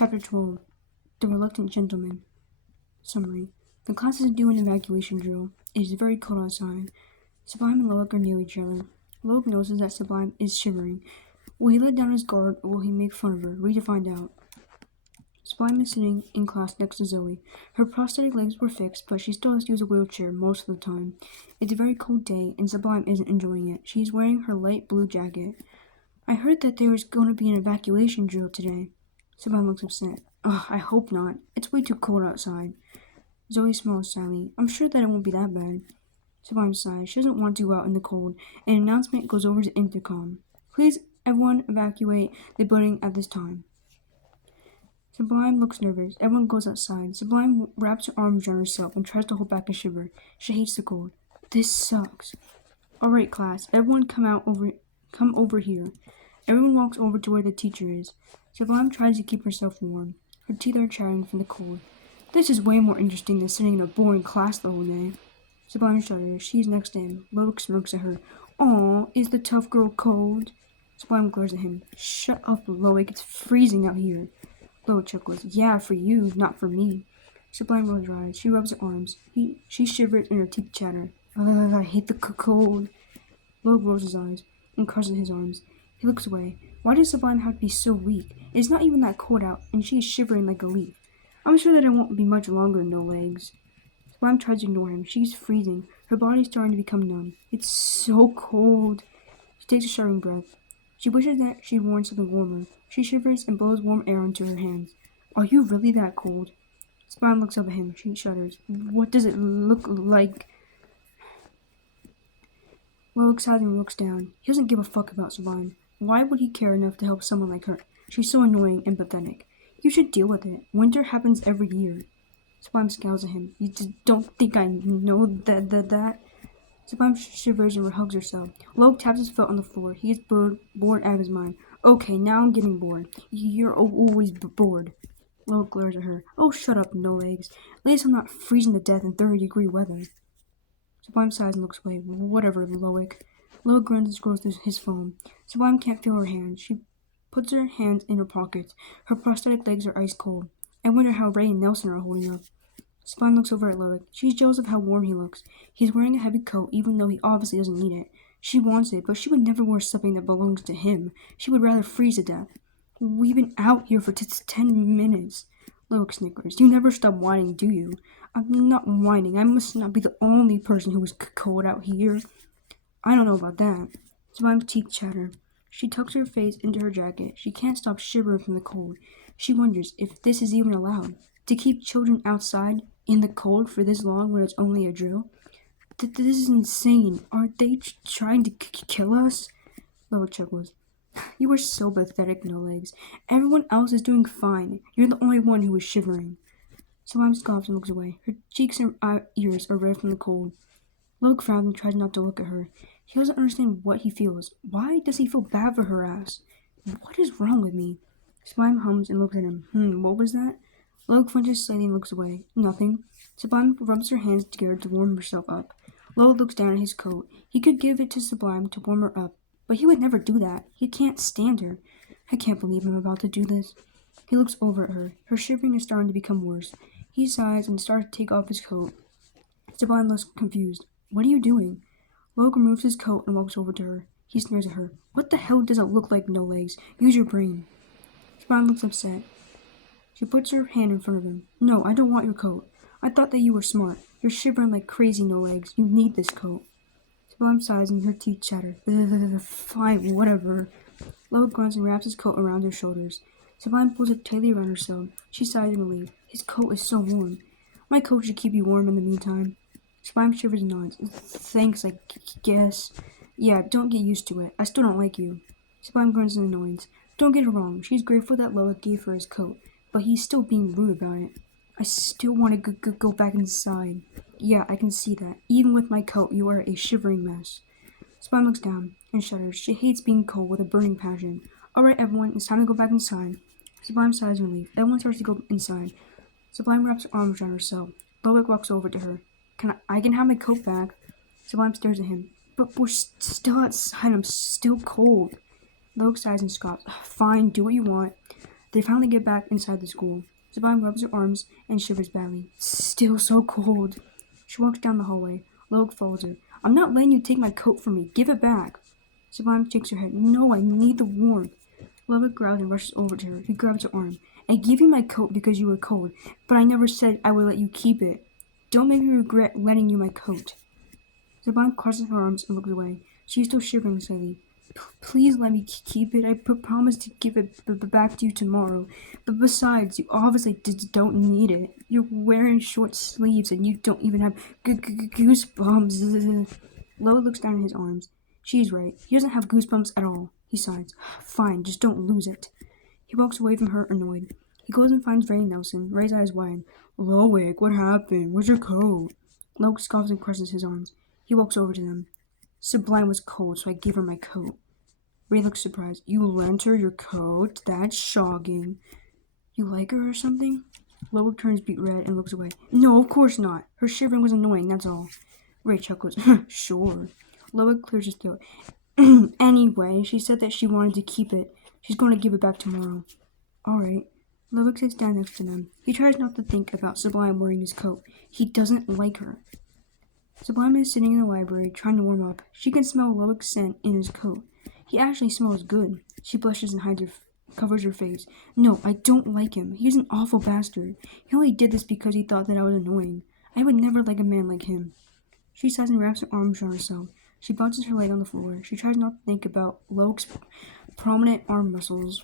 Chapter 12 The Reluctant Gentleman. Summary. The class is doing an evacuation drill. It is very cold outside. Sublime and Loic are near each other. Loic notices that Sublime is shivering. Will he let down his guard, or will he make fun of her? Read to find out. Sublime is sitting in class next to Zoe. Her prosthetic legs were fixed, but she still has to use a wheelchair most of the time. It's a very cold day, and Sublime isn't enjoying it. She is wearing her light blue jacket. I heard that there was going to be an evacuation drill today. Sublime looks upset. Ugh, I hope not. It's way too cold outside. Zoe smiles sadly. I'm sure that it won't be that bad. Sublime sighs. She doesn't want to go out in the cold. An announcement goes over to intercom. Please, everyone, evacuate the building at this time. Sublime looks nervous. Everyone goes outside. Sublime wraps her arms around herself and tries to hold back a shiver. She hates the cold. This sucks. Alright, class. Everyone come over here. Everyone walks over to where the teacher is. Sublime tries to keep herself warm. Her teeth are chattering from the cold. This is way more interesting than sitting in a boring class the whole day. Sublime shudders. She's next to him. Loic smirks at her. Aw, is the tough girl cold? Sublime glares at him. Shut up, Loic. It's freezing out here. Loic chuckles. Yeah, for you, not for me. Sublime rolls her eyes. She rubs her arms. She shivers and her teeth chatter. Ugh, I hate the cold. Loic rolls his eyes and crosses his arms. He looks away. Why does Sublime have to be so weak? It's not even that cold out, and she is shivering like a leaf. I'm sure that it won't be much longer, no legs. Sublime tries to ignore him. She's freezing. Her body's starting to become numb. It's so cold. She takes a shuddering breath. She wishes that she'd worn something warmer. She shivers and blows warm air into her hands. Are you really that cold? Sublime looks up at him. She shudders. What does it look like? Loic sighs and looks down. He doesn't give a fuck about Sublime. Why would he care enough to help someone like her? She's so annoying and pathetic. You should deal with it. Winter happens every year. Sublime scowls at him. You just don't think I know that? Sublime shivers and hugs herself. Loic taps his foot on the floor. He is bored out of his mind. Okay, now I'm getting bored. You're always bored. Loic glares at her. Oh, shut up, no legs. At least I'm not freezing to death in 30-degree weather. Sublime sighs and looks away. Whatever, Loic. Loic grins and scrolls through his phone. Sublime can't feel her hands. She puts her hands in her pockets. Her prosthetic legs are ice cold. I wonder how Ray and Nelson are holding up. Sublime looks over at Loic. She's jealous of how warm he looks. He's wearing a heavy coat even though he obviously doesn't need it. She wants it, but she would never wear something that belongs to him. She would rather freeze to death. We've been out here for 10 minutes. Loic snickers. You never stop whining, do you? I'm not whining. I must not be the only person who is cold out here. I don't know about that. Sublime's teeth chatter. She tucks her face into her jacket. She can't stop shivering from the cold. She wonders if this is even allowed. To keep children outside in the cold for this long when it's only a drill? This is insane. Are they trying to kill us? Loic chuckles. You are so pathetic, no legs. Everyone else is doing fine. You're the only one who is shivering. Sublime scoffs and looks away. Her cheeks and ears are red from the cold. Loic frowns and tries not to look at her. He doesn't understand what he feels. Why does he feel bad for her ass? What is wrong with me? Sublime hums and looks at him. What was that? Loic flinches slightly and looks away. Nothing. Sublime rubs her hands together to warm herself up. Loic looks down at his coat. He could give it to Sublime to warm her up, but he would never do that. He can't stand her. I can't believe I'm about to do this. He looks over at her. Her shivering is starting to become worse. He sighs and starts to take off his coat. Sublime looks confused. What are you doing? Loic removes his coat and walks over to her. He sneers at her. What the hell does it look like, no legs? Use your brain. Sublime looks upset. She puts her hand in front of him. No, I don't want your coat. I thought that you were smart. You're shivering like crazy, no legs. You need this coat. Sublime sighs and her teeth chatter. Fine, whatever. Loic grunts and wraps his coat around her shoulders. Sublime pulls it tightly around herself. She sighs in relief. His coat is so warm. My coat should keep you warm in the meantime. Sublime shivers and nods. Thanks, I guess. Yeah, don't get used to it. I still don't like you. Sublime grunts in annoyance. Don't get it wrong. She's grateful that Loic gave her his coat, but he's still being rude about it. I still want to go back inside. Yeah, I can see that. Even with my coat, you are a shivering mess. Sublime looks down and shudders. She hates being cold with a burning passion. Alright, everyone, it's time to go back inside. Sublime sighs in relief. Everyone starts to go inside. Sublime wraps her arms around herself. Loic walks over to her. I can have my coat back. Sublime stares at him. But we're still outside. I'm still cold. Loic sighs and scoffs. Fine, do what you want. They finally get back inside the school. Sublime rubs her arms and shivers badly. Still so cold. She walks down the hallway. Loic follows her. I'm not letting you take my coat from me. Give it back. Sublime shakes her head. No, I need the warmth. Loic growls and rushes over to her. He grabs her arm. I gave you my coat because you were cold, but I never said I would let you keep it. Don't make me regret letting you my coat. Sublime crosses her arms and looks away. She is still shivering slightly. Please let me keep it. I promise to give it back to you tomorrow. But besides, you obviously don't need it. You're wearing short sleeves and you don't even have goosebumps. Loic looks down at his arms. She's right. He doesn't have goosebumps at all. He sighs. Fine, just don't lose it. He walks away from her, annoyed. He goes and finds Ray and Nelson. Ray's eyes wide. Loic, what happened? Where's your coat? Loic scoffs and crosses his arms. He walks over to them. Sublime was cold, so I gave her my coat. Ray looks surprised. You lent her your coat? That's shocking. You like her or something? Loic turns beet red and looks away. No, of course not. Her shivering was annoying, that's all. Ray chuckles. Sure. Loic clears his throat. Anyway, she said that she wanted to keep it. She's going to give it back tomorrow. Alright. Loic sits down next to them. He tries not to think about Sublime wearing his coat. He doesn't like her. Sublime is sitting in the library, trying to warm up. She can smell Loic's scent in his coat. He actually smells good. She blushes and covers her face. No, I don't like him. He's an awful bastard. He only did this because he thought that I was annoying. I would never like a man like him. She sighs and wraps her arms around herself. She bounces her leg on the floor. She tries not to think about Loic's prominent arm muscles.